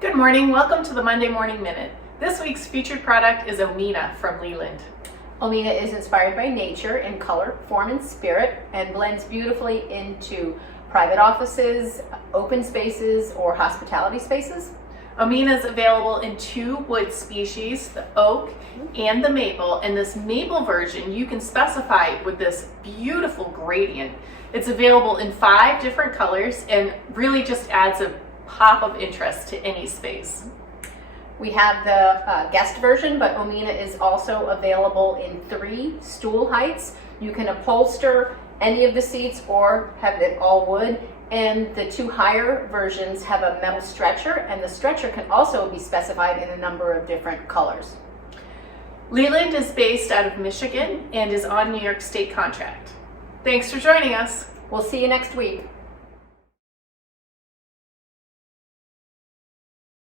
Good morning, welcome to the Monday Morning Minute. This week's featured product is Omena from Leland. Omena is inspired by nature in color, form, and spirit, and blends beautifully into private offices, open spaces, or hospitality spaces. Omena is available in two wood species, the oak and the maple, and this maple version you can specify with this beautiful gradient. It's available in 5 different colors and really just adds a pop of interest to any space. We have the guest version, but Omena is also available in 3 stool heights. You can upholster any of the seats or have it all wood, and the 2 higher versions have a metal stretcher, and the stretcher can also be specified in a number of different colors. Leland is based out of Michigan and is on New York State contract. Thanks for joining us. We'll see you next week.